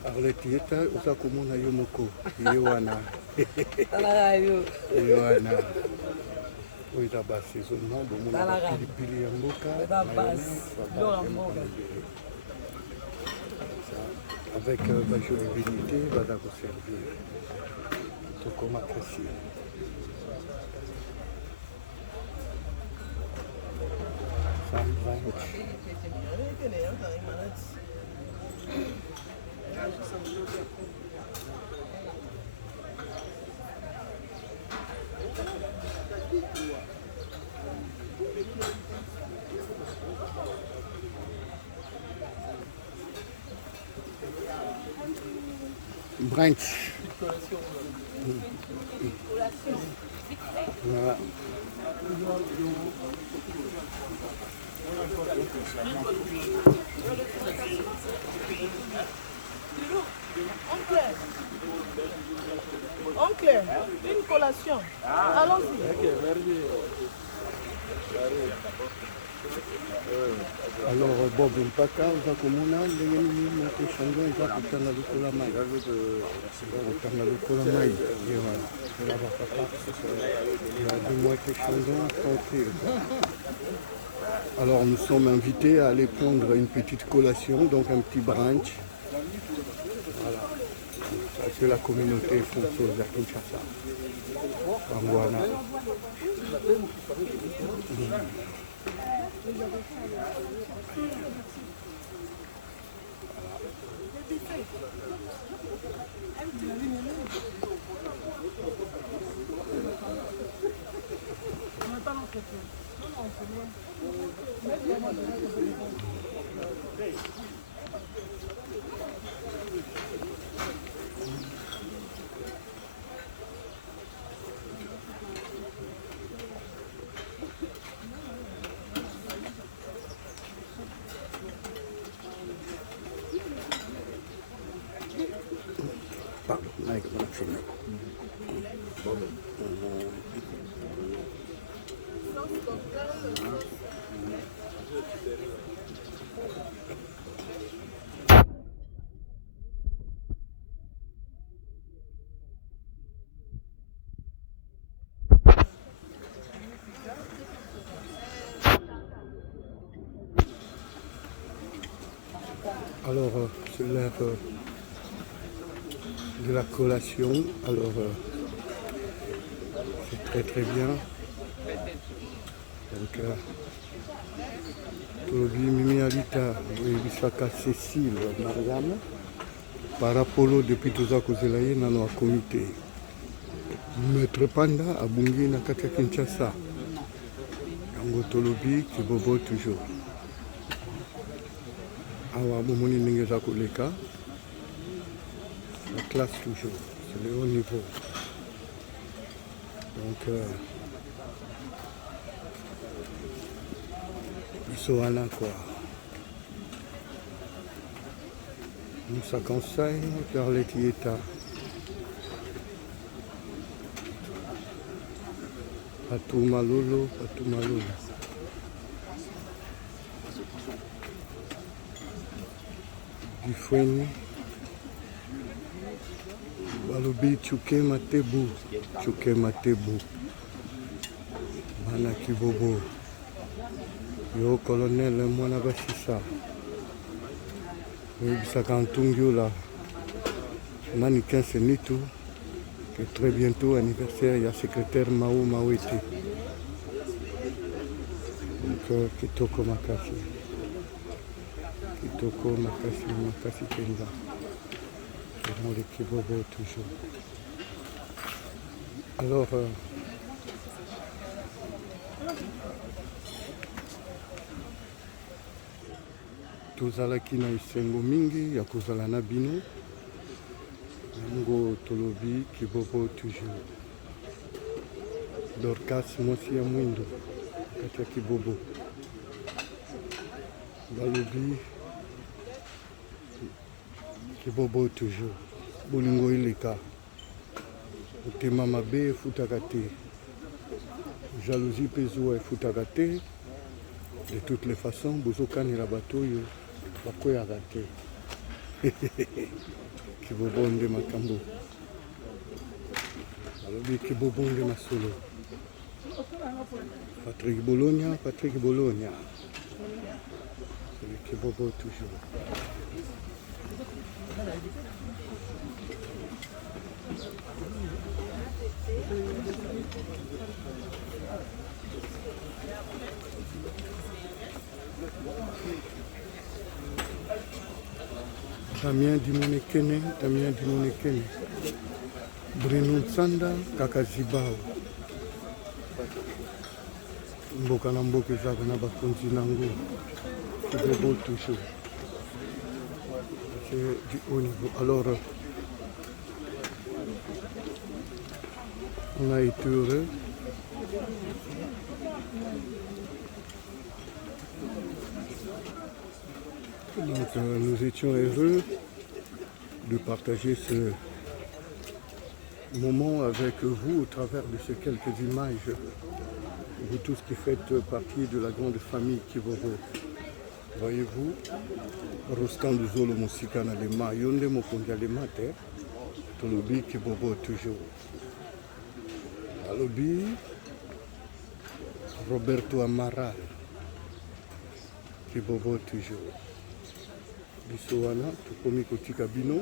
Arlette yeta oza komona yo moko ye wana ye wana oyo eza basaisonnement bomona bapilipili ya mboka avec bajolibilité baza koservir tokoma kasi brunch. Voilà. Oncle, une collation. Allons-y. Alors Bob mpaka uza kumona ndenge nini moto chango eza kotanga lokola mai kotanga lokola mai et voilà c'est là papa il y a 2 mois que chango tranquille. Alors nous sommes invités à aller prendre une petite collation, donc un petit brunch. Voilà, ça c'est la communauté française à Kinshasa. Voilà. Pardon, avec mon chemin. Alors, c'est l'heure de la collation. Alors, c'est très très bien. Donc, Tolobi Mimi Alita, Bisaka Cécile, Mariam, Parapolo depuis tout à cause de la dans le comité. Maître Panda à Bungi Nakata Kinshasa. Yango Tolobi qui bobo toujours. Awa Bomoni Ningeza Koleka. La classe toujours, c'est le haut niveau. Donc, ils sont là quoi. Nous ça conseille, car les tiétas. Patou Malolo. Du Foueni. Balobi Tchouké Matebou, Bana Kibobo, Yo colonel Mwana Bashisa, Bisaka Ntungiola, Manikin Senitou, que très bientôt anniversaire, il y a secrétaire Mao Mawete. Donc Kitoko Makasi Kenza. L'équipe Bobo toujours. Alors, tozalaki na esengo mingi ya kozala na bino yango tolobi Kibobo toujours. Dorcas mwasi ya mwindo kati ya Kibobo balobi Kibobo toujours. Bolingo ileka. Otema mabe efutaka te. Jalousie pezuwa efutaka te. De toutes les façons, bozokanela bato oyo bakweyaka te. Kibobo nde makambo. Balobi Kibobo nde masolo. Patrick Bologna. C'est le Kibobo toujours. Damien Dimonekene, Bruno Nsanda, Kakazibao. Mboka na mboka ezaka na bakonzi nango. Kibobo toujours. C'est du haut niveau. Alors, On a été heureux. Donc nous étions heureux de partager ce moment avec vous au travers de ces quelques images. Vous tous qui faites partie de la grande famille Kibobo. Voyez-vous, Rostan Luzolo Musika na lema, Yonde Mokonja lema te, Tolobi Kibobo toujours. Alobi, Roberto Amaral, Kibobo toujours. Bisoana, Tukomi Kotika Bino,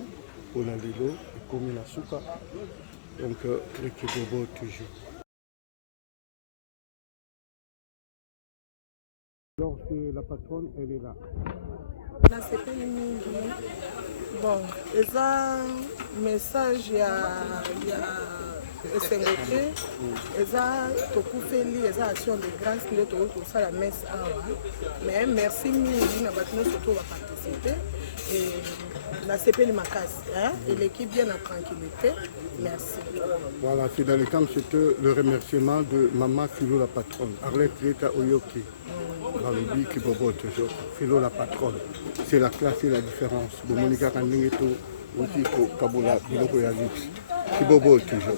Ponalilo, Komi Nasuka, donc le Kibobo toujours. Donc la patronne, elle est là. Là, c'était mingi. Bon, et ça, message, il y a SNGT, et ça, Tokufeli, et ça, action de grâce, pour ça, la messe. Mais merci, mingi, n'a pas surtout va participer. Et la CPL Makas, hein, et l'équipe bien en tranquillité. Merci. Voilà, c'est dans le camp, c'était le remerciement de Maman Philo la patronne, Arlette Leta Oyoki. Dans le but qui bobo toujours, Philo la patronne. C'est la classe et la différence. De Monica Kaningeto, aussi pour Kabola, Biloko Yazix. Qui bobo toujours.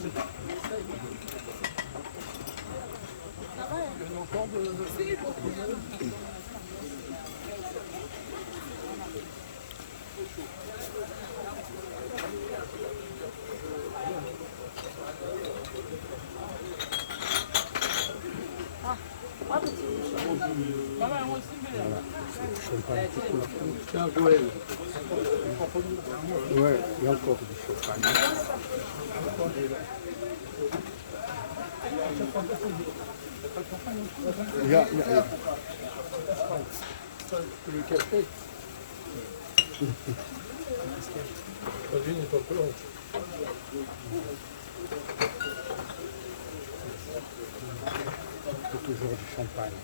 Ouais, il y a encore du champagne. Il y a... Le café. C'est toujours du champagne.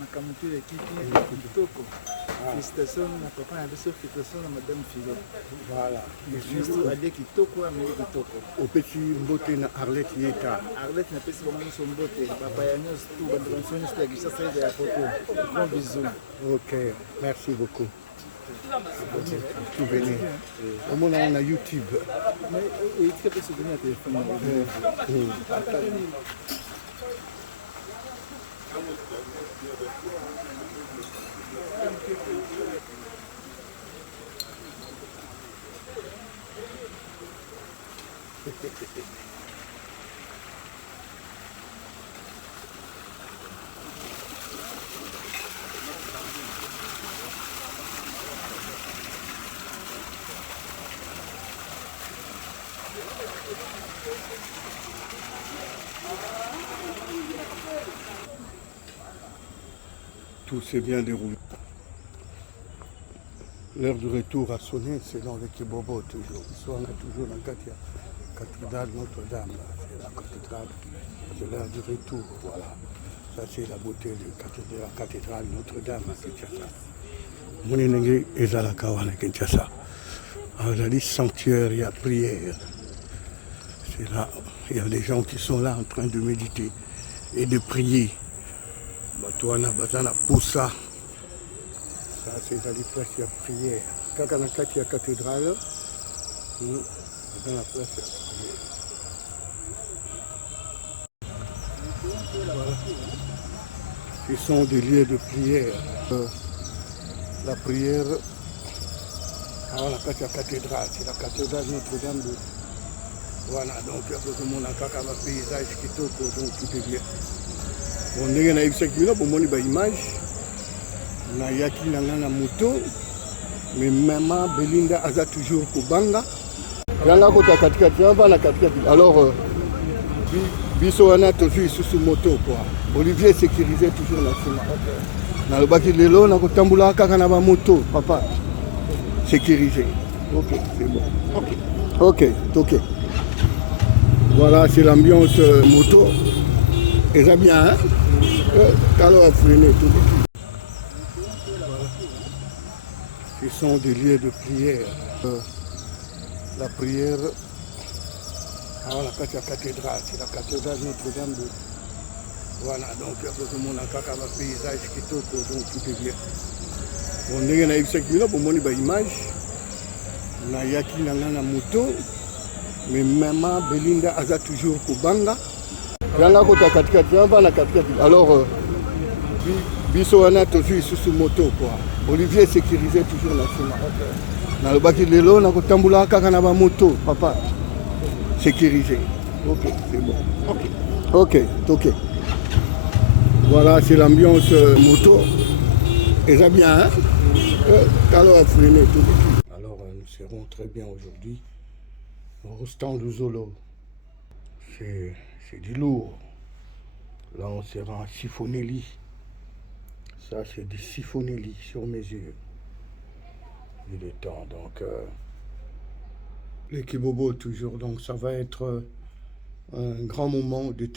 Nakamutu l'équipe kitoko. Félicitations na papa na biso, félicitations na madame Philo. Voilà. Juste ade kitoko ameli kitoko. Au petit mbote na Arlette Yeta. Arlette na pesi bango so mbote. Papa ya nyos tout bandranso nyos ta gisa sa ya photo. Bon bisous. Ok, merci beaucoup. Tout venez. Au moins on a YouTube. Mais il faut que se donner à téléphone. Tout s'est bien déroulé. L'heure du retour a sonné, c'est dans le Kibobo toujours. Soit on a toujours la cathédrale Notre-Dame. C'est la cathédrale, c'est l'heure du retour. Voilà. Ça c'est la beauté de la cathédrale Notre-Dame à Kinshasa. Moninenge ezalaka wana Kinshasa. Dans les sanctuaires, il y a prière. C'est là, il y a des gens qui sont là en train de méditer et de prier. Batouana Bazana Poussa. Ça c'est dans les places, il y a prière. Quand on a la cathédrale, dans la place, il y a prière. Voilà. Ce sont des lieux de prière. La prière, on a la cathédrale, c'est la cathédrale Notre-Dame de... Voilà, donc il y a beaucoup de monde qui a un paysage qui toque, donc tout est bien. On est dans les image, na yaki na nga na moto, mais maman Belinda aza toujours Kubanga. Yanga kota katikati, yamba na katikati. Alors, biso wana tozui sous moto quoi. Olivier sécurisé toujours na sima. Na lobaki lelo na kotambula kaka na ba moto, papa. Sécurisé. Ok, c'est bon. Ok. Voilà, c'est l'ambiance moto. Et ça bien, hein? Alors à freiner tout. Ce sont des lieux de prière. La prière à la cathédrale, c'est la cathédrale Notre-Dame de... Voilà, donc il y a beaucoup de monde qui a un paysage qui toque, donc tout est bien. On est dans 5 minutes pour montrer une image. On a yaki na moto, mais maman Belinda aza toujours Kubanga. Yanga kota katikati, yamba na katikati. Alors, biso wana tozui sous moto quoi. Olivier sécurisé toujours na sima. Na lobaki lelo na kotambula kaka na ba moto, papa. Sécurisé. Ok, c'est bon. Ok. Voilà, c'est l'ambiance moto. Et ça bien, hein? Alors à freiner tout. Alors, nous serons très bien aujourd'hui au stand de Zolo. C'est du lourd. Là, on sera en Sifonelli. Ça, c'est du Sifonelli sur mesure. Il est temps, donc... les Kibobo toujours, donc ça va être un grand moment de témoignage.